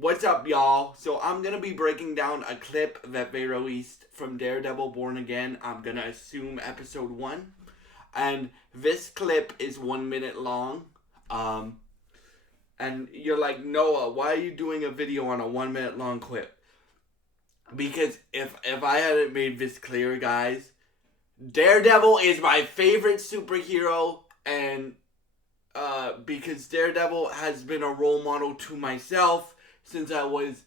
What's up, y'all? So I'm gonna be breaking down a clip that they released from Daredevil Born Again. I'm gonna assume episode 1. And this clip is 1 minute long. And you're like, Noah, why are you doing a video on a 1 minute long clip? Because if I hadn't made this clear, guys, Daredevil is my favorite superhero, and because Daredevil has been a role model to myself since I was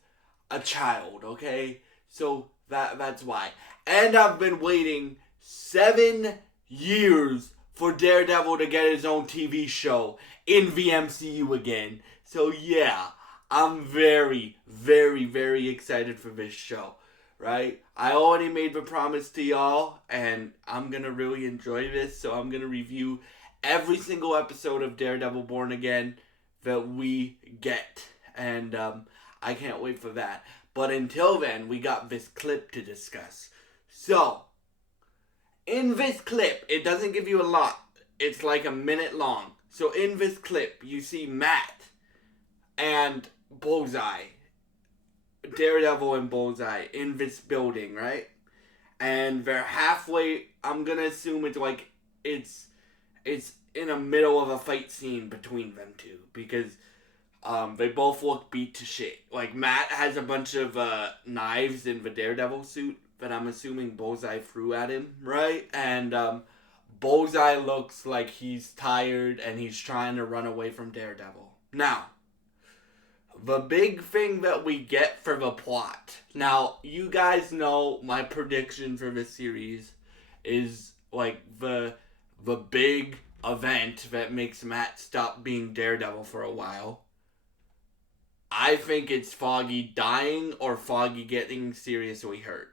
a child, okay? So that's why. And I've been waiting 7 years for Daredevil to get his own TV show in the MCU again. So yeah, I'm very, very, very excited for this show, right? I already made the promise to y'all, and I'm gonna really enjoy this, so I'm gonna review every single episode of Daredevil Born Again that we get. And I can't wait for that. But until then, we got this clip to discuss. So, in this clip, it doesn't give you a lot. It's like a minute long. So in this clip, you see Matt and Bullseye, Daredevil and Bullseye, in this building, right? And they're halfway, I'm gonna assume it's in the middle of a fight scene between them two, because they both look beat to shit. Like, Matt has a bunch of knives in the Daredevil suit that I'm assuming Bullseye threw at him, right? And Bullseye looks like he's tired and he's trying to run away from Daredevil. Now, the big thing that we get for the plot. Now, you guys know my prediction for this series is like the big event that makes Matt stop being Daredevil for a while. I think it's Foggy dying or Foggy getting seriously hurt.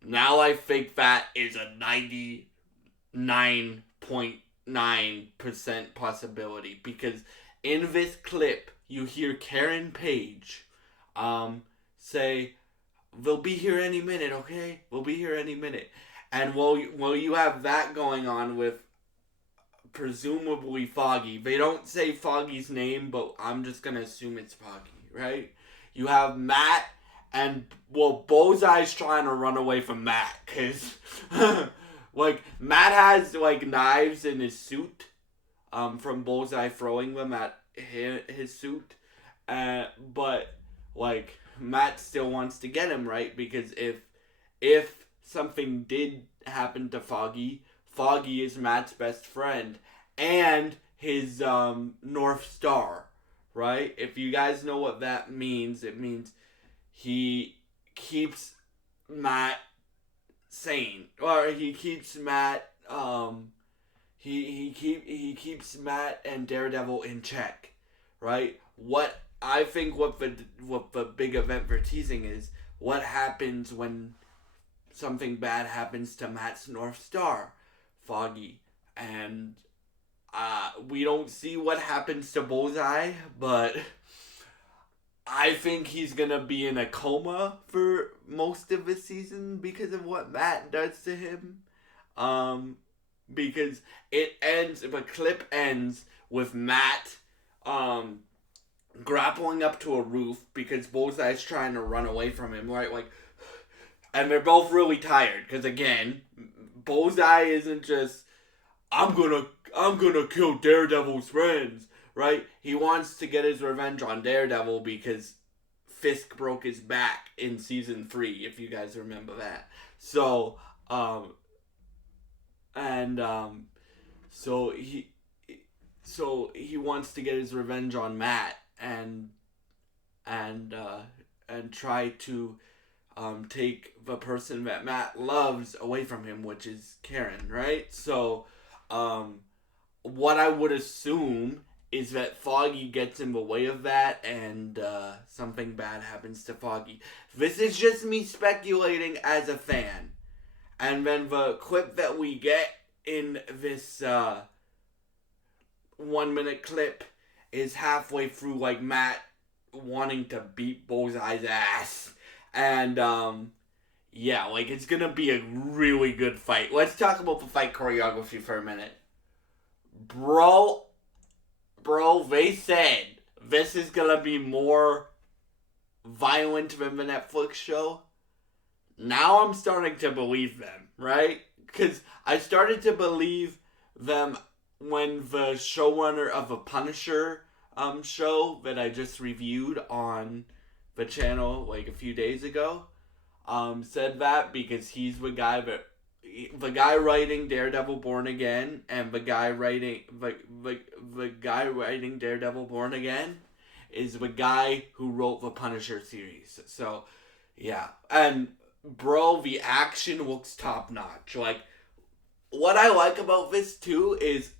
Now I think that is a 99.9% possibility, because in this clip you hear Karen Page say, "They'll be here any minute, okay? We'll be here any minute." And while you have that going on with presumably Foggy, they don't say Foggy's name, but I'm just gonna assume it's Foggy, right? You have Matt, and Bullseye's trying to run away from Matt, cause like, Matt has like knives in his suit, from Bullseye throwing them at his suit, but like, Matt still wants to get him, right? Because if something did happen to Foggy, Foggy is Matt's best friend and his North Star, right? If you guys know what that means, it means he keeps Matt sane, or he keeps Matt he keeps Matt and Daredevil in check, right? What the big event we're teasing is what happens when something bad happens to Matt's North Star, Foggy. And we don't see what happens to Bullseye, but I think he's gonna be in a coma for most of the season because of what Matt does to him. Because the clip ends with Matt grappling up to a roof because Bullseye's trying to run away from him, right? Like, and they're both really tired because, again, Bullseye isn't just, I'm gonna kill Daredevil's friends, right? He wants to get his revenge on Daredevil because Fisk broke his back in season 3, if you guys remember that. So, so he wants to get his revenge on Matt and try to take the person that Matt loves away from him, which is Karen, right? So, what I would assume is that Foggy gets in the way of that, and something bad happens to Foggy. This is just me speculating as a fan. And then the clip that we get in this 1 minute clip is halfway through, like, Matt wanting to beat Bullseye's ass. And, yeah, like, it's gonna be a really good fight. Let's talk about the fight choreography for a minute. Bro, they said this is gonna be more violent than the Netflix show. Now I'm starting to believe them, right? Because I started to believe them when the showrunner of a Punisher show that I just reviewed on the channel like a few days ago said that, because he's the guy writing Daredevil Born Again, and the guy writing Daredevil Born Again is the guy who wrote the Punisher series. So yeah, and bro, the action looks top notch. Like, what I like about this too is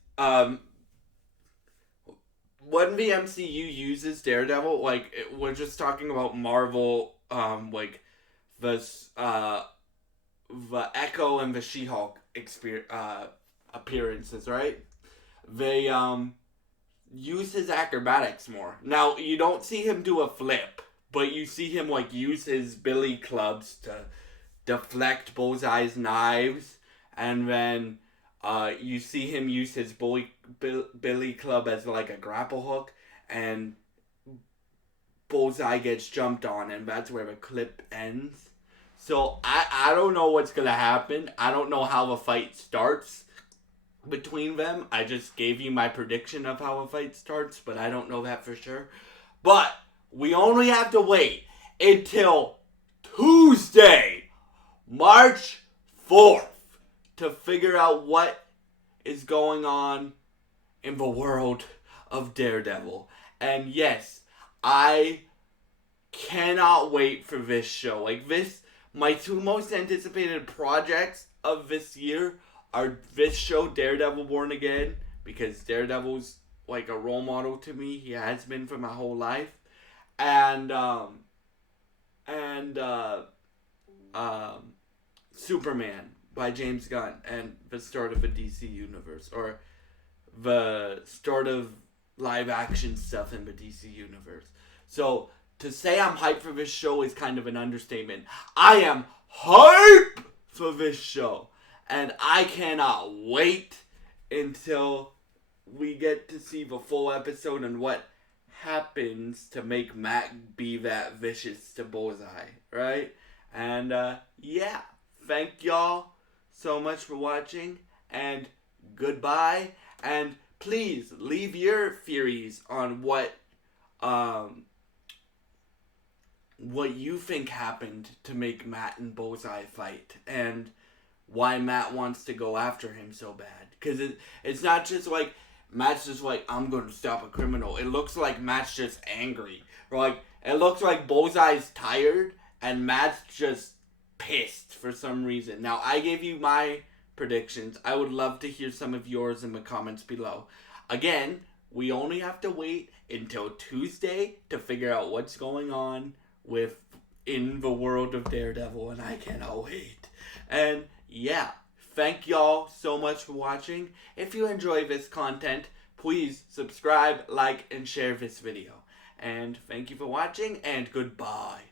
when the MCU uses Daredevil, like, we're just talking about Marvel, like the Echo and the She-Hulk appearances, right? They use his acrobatics more. Now, you don't see him do a flip, but you see him like use his billy clubs to deflect Bullseye's knives, and then you see him use his billy club as like a grapple hook, and Bullseye gets jumped on, and that's where the clip ends. So I don't know what's gonna happen. I don't know how the fight starts between them. I just gave you my prediction of how a fight starts, but I don't know that for sure. But we only have to wait until Tuesday, March 4th, to figure out what is going on in the world of Daredevil. And yes, I cannot wait for this show. Like, my two most anticipated projects of this year are this show, Daredevil Born Again, because Daredevil's like a role model to me. He has been for my whole life. And Superman by James Gunn, and the start of the DC universe, or the start of live action stuff in the DC universe. So to say I'm hyped for this show is kind of an understatement. I am hype for this show, and I cannot wait until we get to see the full episode and what happens to make Matt be that vicious to Bullseye, right? And yeah, thank y'all so much for watching, and goodbye. And please leave your theories on what you think happened to make Matt and Bullseye fight, and why Matt wants to go after him so bad. Because it's not just like Matt's just like, I'm going to stop a criminal. It looks like Matt's just angry. Or like, it looks like Bullseye's tired and Matt's just pissed for some reason. Now, I gave you my predictions. I would love to hear some of yours in the comments below. Again, we only have to wait until Tuesday to figure out what's going on in the world of Daredevil, and I cannot wait. And yeah, thank y'all so much for watching. If you enjoy this content, please subscribe, like, and share this video. And thank you for watching, and goodbye.